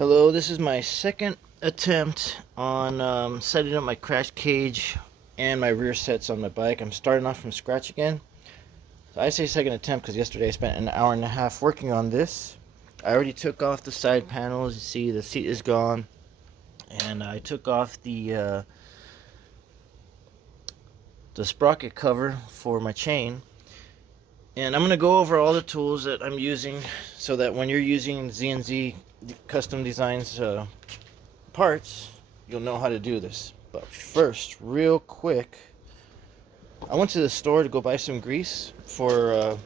Hello, this is my second attempt on setting up my crash cage and my rear sets on my bike. I'm starting off from scratch again. So I say second attempt because yesterday I spent an hour and a half working on this. I already took off the side panels. You see the seat is gone. And I took off the sprocket cover for my chain. And I'm going to go over all the tools that I'm using so that when you're using Z&Z Custom Designs parts, you'll know how to do this. But first, real quick, I went to the store to go buy some grease for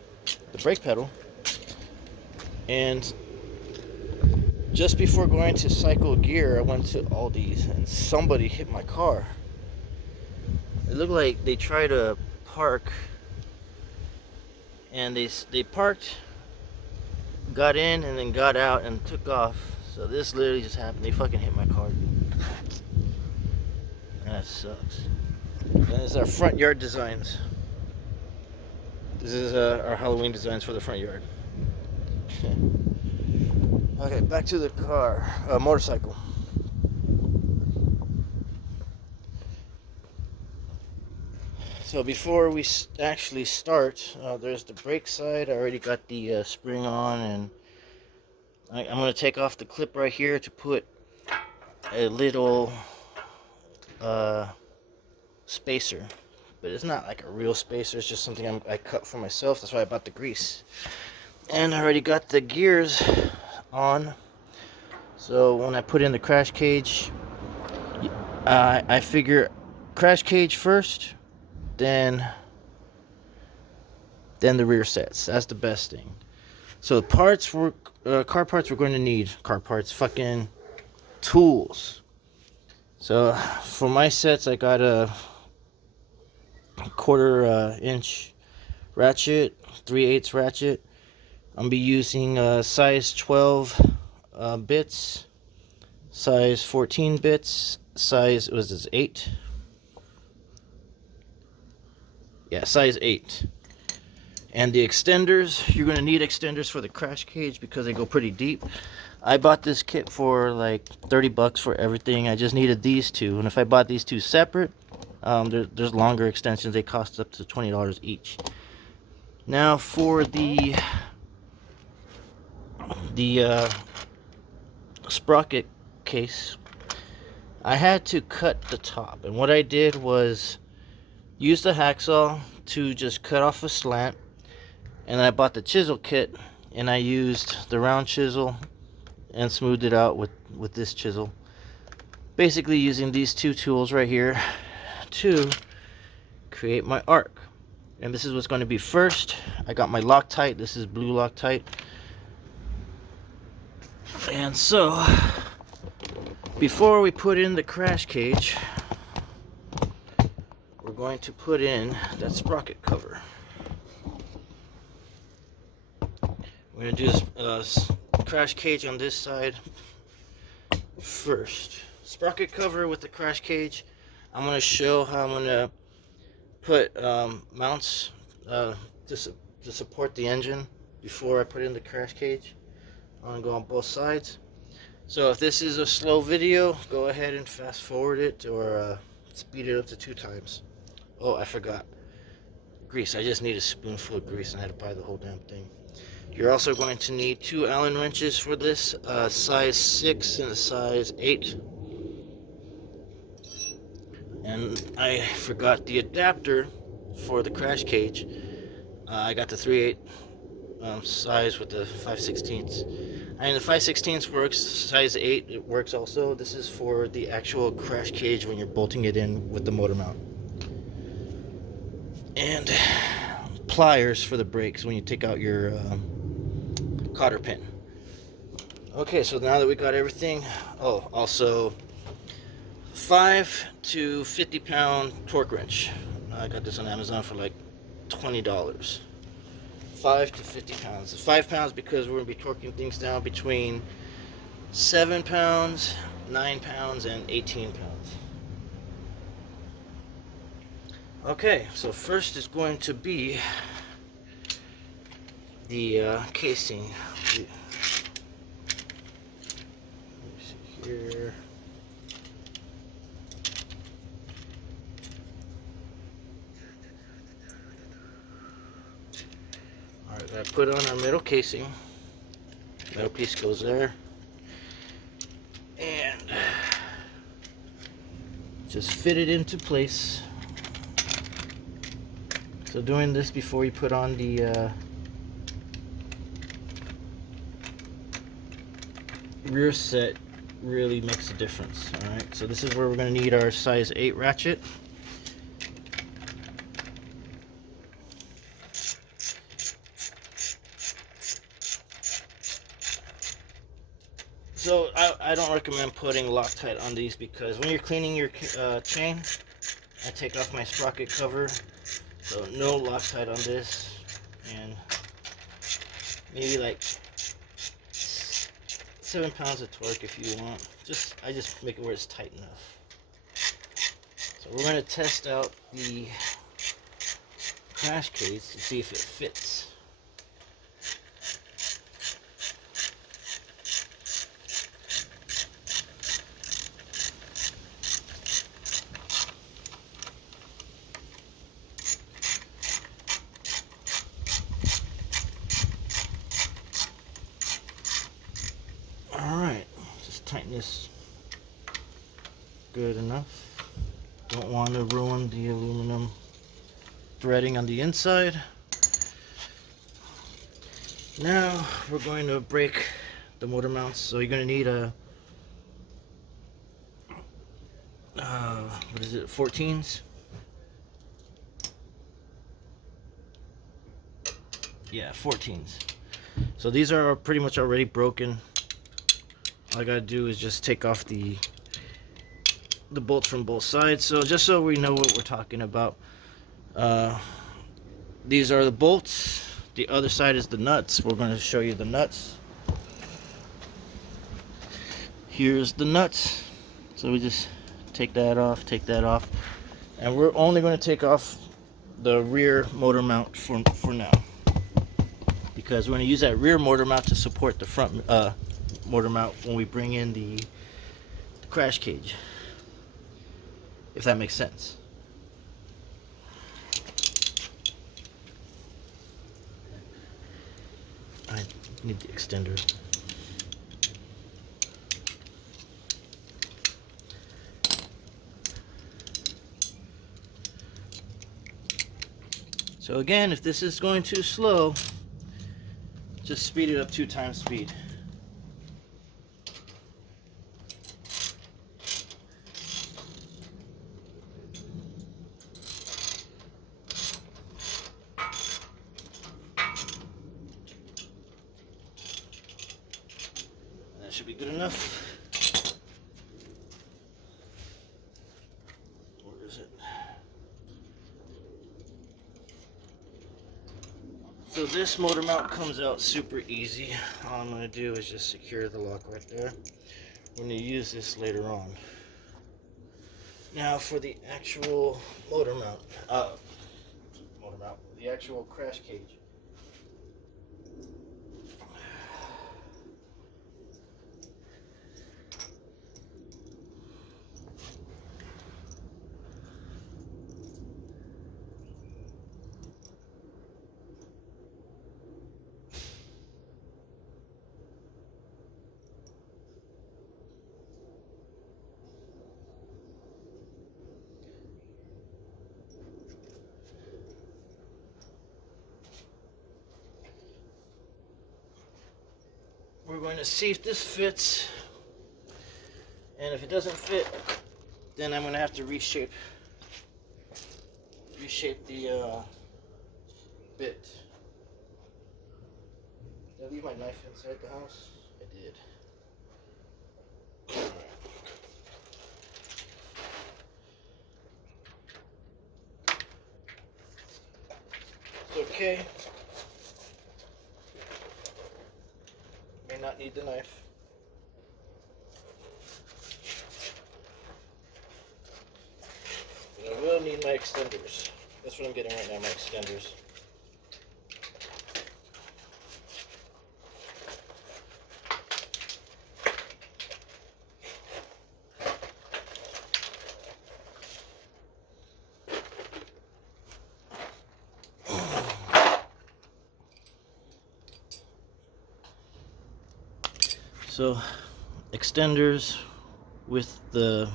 the brake pedal. And just before going to cycle gear, I went to Aldi's and somebody hit my car. It looked like they tried to park and they parked, got in, and then got out and took off. So this literally just happened. They fucking hit my car, dude. That sucks. And this is our front yard designs. This is our Halloween designs for the front yard. Okay, back to the car, motorcycle. So before we actually start, there's the brake side. I already got the spring on, and I'm going to take off the clip right here to put a little spacer. But it's not like a real spacer, it's just something I cut for myself. That's why I bought the grease. And I already got the gears on. So when I put in the crash cage, I figure crash cage first, then the rear sets. That's the best thing. So the parts car parts we're going to need. Fucking tools. So for my sets, I got a quarter inch ratchet, 3/8 ratchet. I'm be using size 12 bits, size 14 bits, size was this 8. Yeah, size 8. And the extenders, you're going to need extenders for the crash cage because they go pretty deep. I bought this kit for like $30 for everything. I just needed these two. And if I bought these two separate, there's longer extensions. They cost up to $20 each. Now for the sprocket case, I had to cut the top. And what I did was use the hacksaw to just cut off a slant, and then I bought the chisel kit and I used the round chisel and smoothed it out with this chisel, basically using these two tools right here to create my arc. And this is what's going to be first. I got my Loctite. This is blue Loctite. And so before we put in the crash cage, we're going to put in that sprocket cover. We're going to do this crash cage on this side first. Sprocket cover with the crash cage. I'm going to show how I'm going to put mounts to support the engine before I put in the crash cage. I'm going to go on both sides. So if this is a slow video, go ahead and fast forward it or speed it up to 2 times. Oh, I forgot. Grease. I just need a spoonful of grease and I had to buy the whole damn thing. You're also going to need 2 Allen wrenches for this, size 6 and a size 8. And I forgot the adapter for the crash cage. I got the 3/8 size with the 5/16. I mean, the 5/16 works, size 8 it works also. This is for the actual crash cage when you're bolting it in with the motor mount. And pliers for the brakes when you take out your cotter pin. Okay, so now that we got everything, oh, also 5 to 50 pound torque wrench. I got this on Amazon for like $20. 5 to 50 pounds. 5 pounds because we're going to be torquing things down between 7 pounds, 9 pounds, and 18 pounds. Okay, so first is going to be the casing. here. Alright, I put on our middle casing. Middle piece goes there. And just fit it into place. So doing this before you put on the rear set really makes a difference. Alright, so this is where we're going to need our size 8 ratchet. So I don't recommend putting Loctite on these, because when you're cleaning your chain, I take off my sprocket cover. So no Loctite on this, and maybe like 7 pounds of torque if you want. I just make it where it's tight enough. So we're going to test out the crash case to see if it fits. Alright, just tighten this good enough. Don't want to ruin the aluminum threading on the inside. Now we're going to break the motor mounts. So you're going to need a what is it, 14s? Yeah, 14s. So these are pretty much already broken. All I gotta do is just take off the bolts from both sides. So just so we know what we're talking about, these are the bolts. The other side is the nuts. We're going to show you the nuts. Here's the nuts. So we just take that off, and we're only going to take off the rear motor mount for now, because we're going to use that rear motor mount to support the front motor mount when we bring in the crash cage, if that makes sense. I need the extender. So again, if this is going too slow, just speed it up 2 times speed. That should be good enough. Where is it? So this motor mount comes out super easy. All I'm going to do is just secure the lock right there. We're going to use this later on. Now for the actual motor mount, the actual crash cage. We're going to see if this fits, and if it doesn't fit, then I'm going to have to reshape the bit. Did I leave my knife inside the house? I did. Alright. It's okay. May not need the knife. But I will need my extenders. That's what I'm getting right now, my extenders. So extenders with the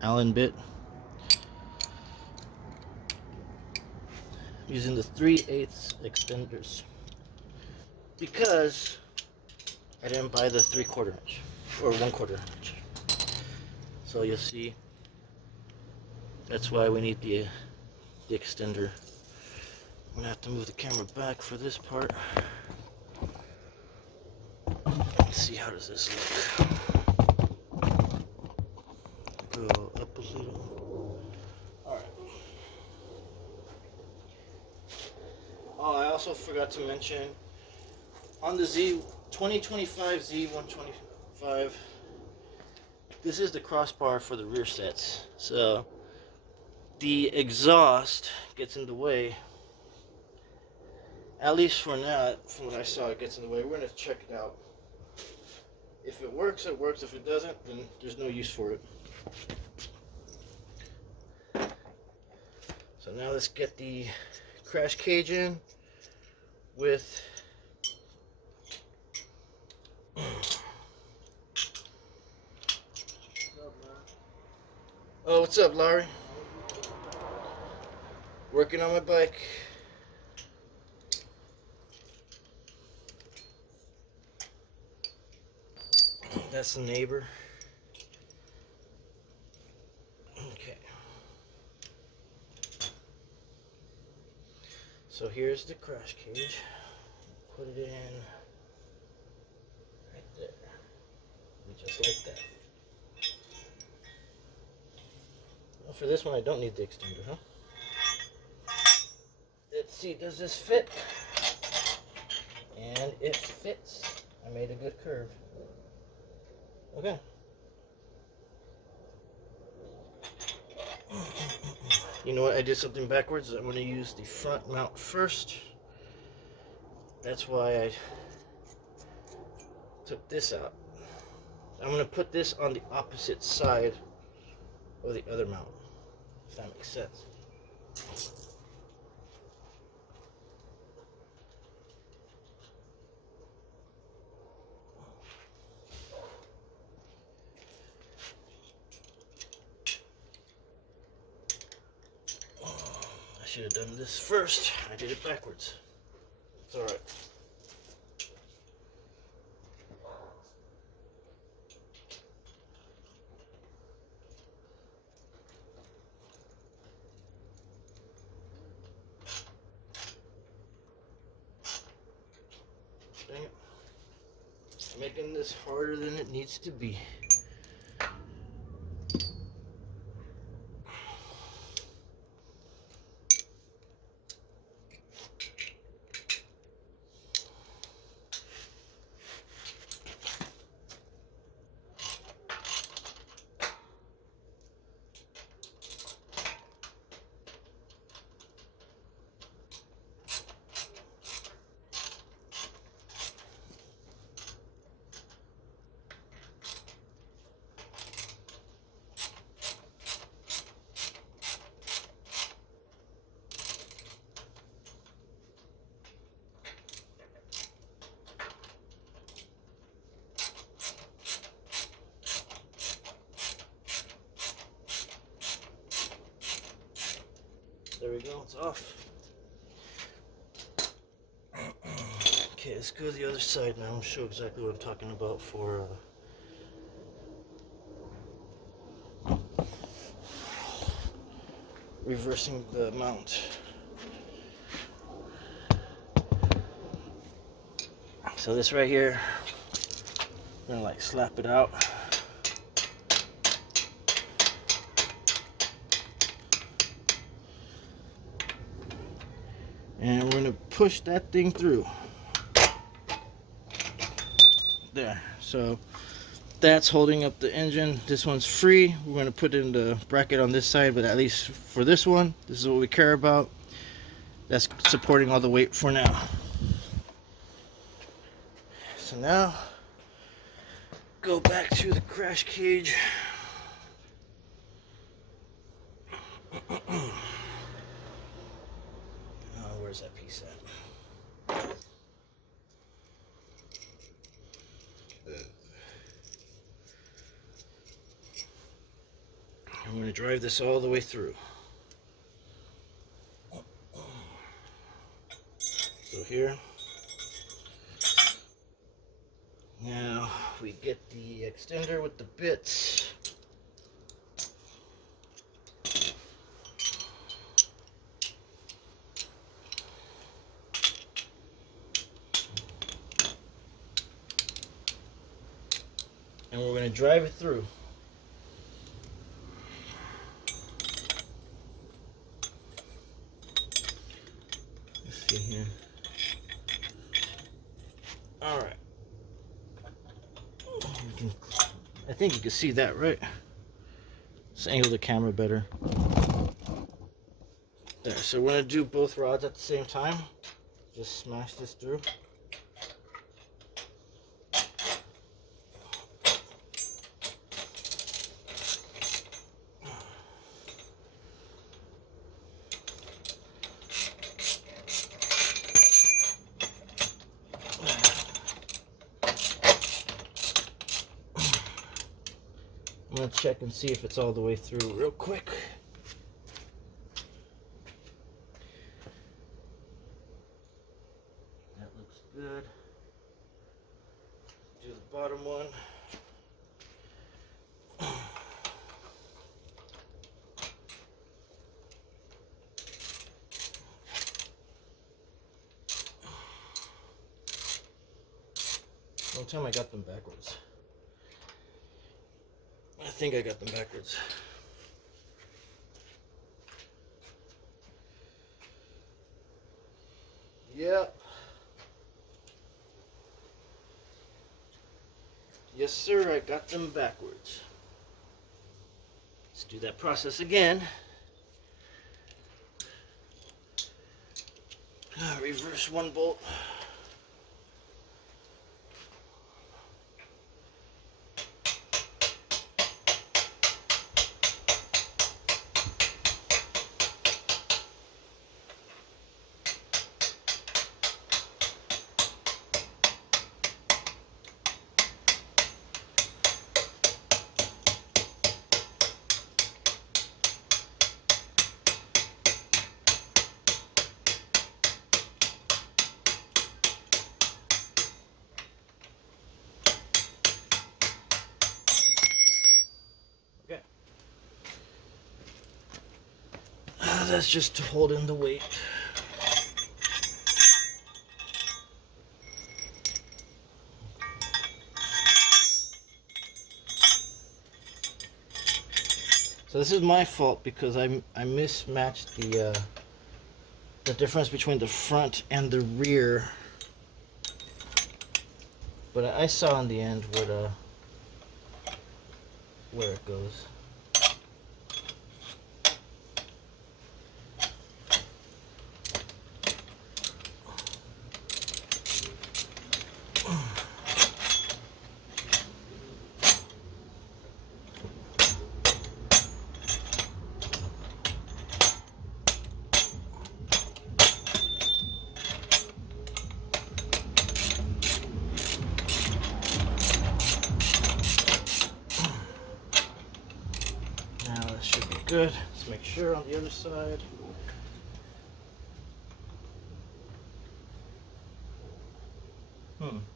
Allen bit, using the 3/8 extenders because I didn't buy the 3/4 inch or 1/4 inch. So you'll see that's why we need the extender. I'm gonna have to move the camera back for this part. Let's see, how does this look? Go up a little. Alright. Oh, I also forgot to mention on the Z125 Z125, this is the crossbar for the rear sets. So the exhaust gets in the way. At least for now, from what I saw, it gets in the way. We're going to check it out. If it works, it works. If it doesn't, then there's no use for it. So now let's get the crash cage in with oh, what's up, Larry? Working on my bike. That's the neighbor. Okay. So here's the crash cage. Put it in right there. Just like that. Well, for this one, I don't need the extender, huh? Let's see, does this fit? And it fits. I made a good curve. Okay. You know what? I did something backwards. I'm going to use the front mount first. That's why I took this out. I'm going to put this on the opposite side of the other mount, if that makes sense. I should have done this first. I did it backwards. It's alright. Dang it. Making this harder than it needs to be. There we go, it's off. Okay, let's go to the other side now and show exactly what I'm talking about for reversing the mount. So this right here, I'm gonna like slap it out. And we're gonna push that thing through. There, so that's holding up the engine. This one's free. We're gonna put in the bracket on this side, but at least for this one, this is what we care about. That's supporting all the weight for now. So now, go back to the crash cage. Where's that piece at? I'm going to drive this all the way through. So here, now we get the extender with the bits. And we're going to drive it through. Let's see here. All right. I think you can see that, right? Let's angle the camera better. There. So we're going to do both rods at the same time. Just smash this through. I'm going to check and see if it's all the way through real quick. That looks good. Do the bottom one. One time I got them backwards. I think I got them backwards. Yep. Yes, sir, I got them backwards. Let's do that process again. Reverse one bolt. Okay. That's just to hold in the weight. So this is my fault because I mismatched the difference between the front and the rear. But I saw in the end where it goes. Good. Let's make sure on the other side.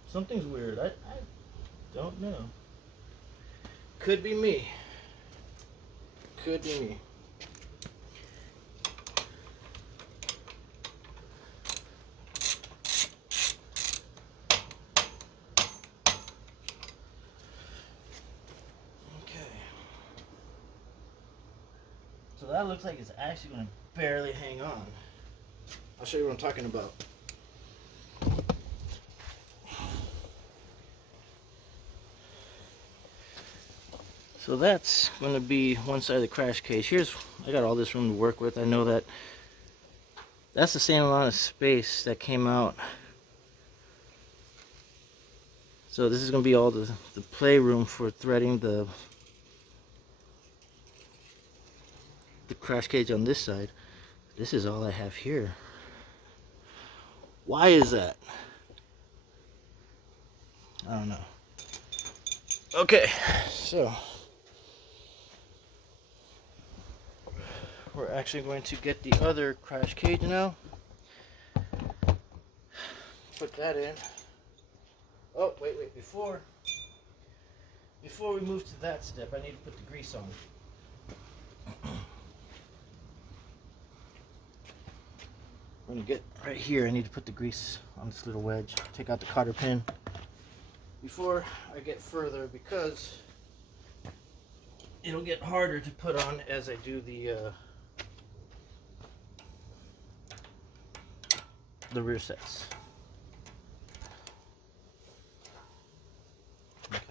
Something's weird. I don't know. Could be me. Could be me. So that looks like it's actually going to barely hang on. I'll show you what I'm talking about. So that's going to be one side of the crash cage. I got all this room to work with. I know that that's the same amount of space that came out. So this is going to be all the playroom for threading the crash cage on this side. This is all I have here. Why is that? I don't know. Okay, so we're actually going to get the other crash cage now. Put that in. Oh, wait, before we move to that step, I need to put the grease on. I'm gonna get right here, I need to put the grease on this little wedge. Take out the cotter pin before I get further, because it'll get harder to put on as I do the rear sets. Okay.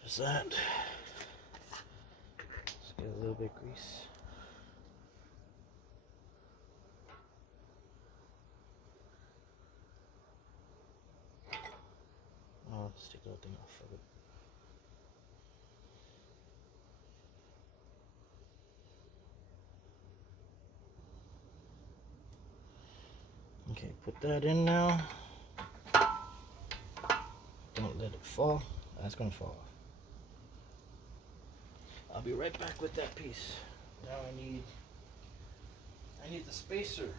There's that. Let's get a little bit of grease. Oh, let's take the whole thing off of it. Okay, put that in now. Don't let it fall. That's gonna fall off. I'll be right back with that piece. Now I need the spacer.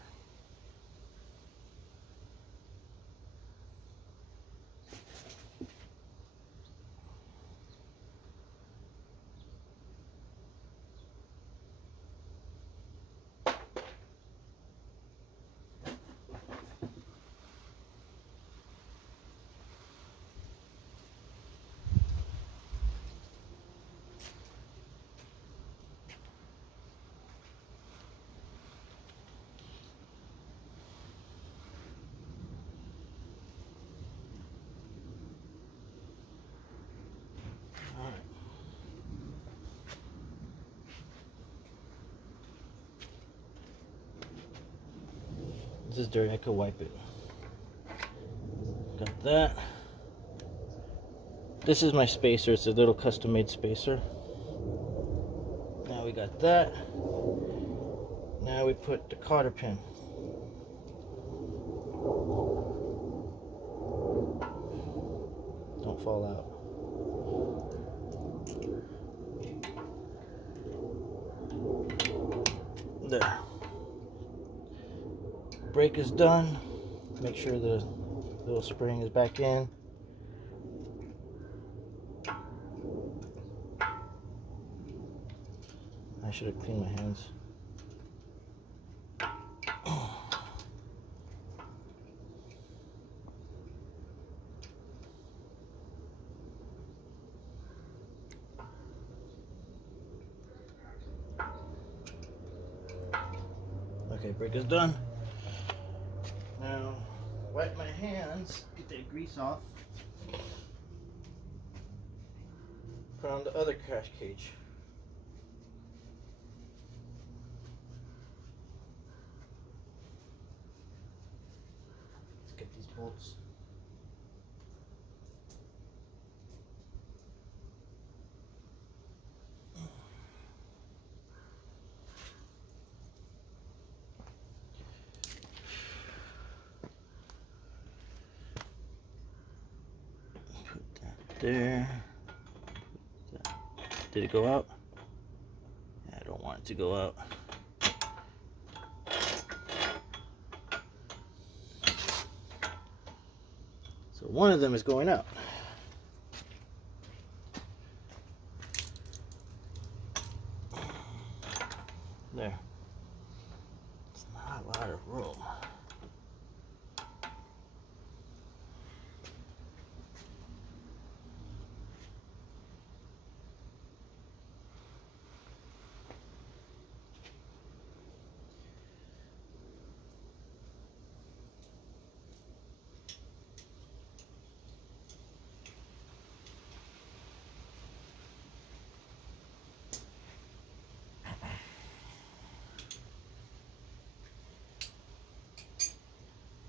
This is dirty, I could wipe it. Got that. This is my spacer, it's a little custom made spacer. Now we got that. Now we put the cotter pin. Don't fall out. There. Brake is done. Make sure the little spring is back in. I should have cleaned my hands. Okay, brake is done. Now, wipe my hands, get that grease off. Put on the other crash cage. Let's get these bolts. There. Did it go out? I don't want it to go out. So one of them is going out. There. It's not a lot of room.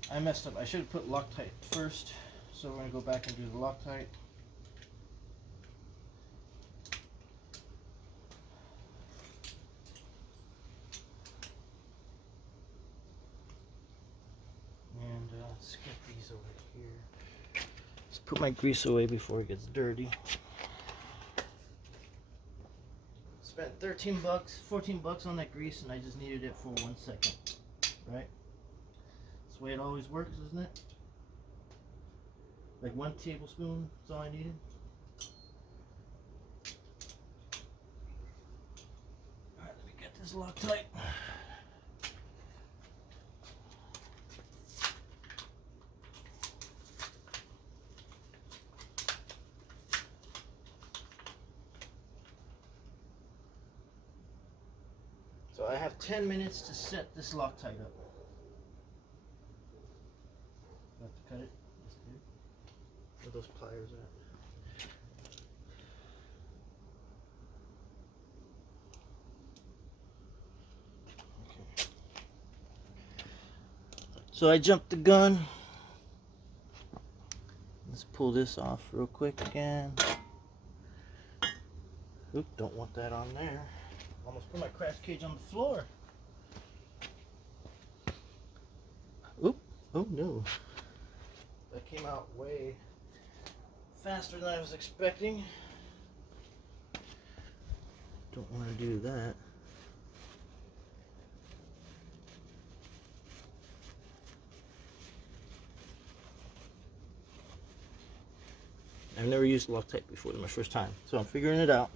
I messed up. I should have put Loctite first. So we're going to go back and do the Loctite. And let's get these over here. Let's put my grease away before it gets dirty. Spent 13 bucks, 14 bucks on that grease, and I just needed it for 1 second, right? That's the way it always works, isn't it? Like 1 tablespoon is all I needed. Alright, let me get this Loctite. So I have 10 minutes to set this Loctite up. I have to cut it. That's good. Where those pliers at? Okay. So I jumped the gun. Let's pull this off real quick again. Oop, don't want that on there. Almost put my crash cage on the floor. Oop, oh no. That came out way faster than I was expecting. Don't want to do that. I've never used Loctite before, it's my first time, so I'm figuring it out.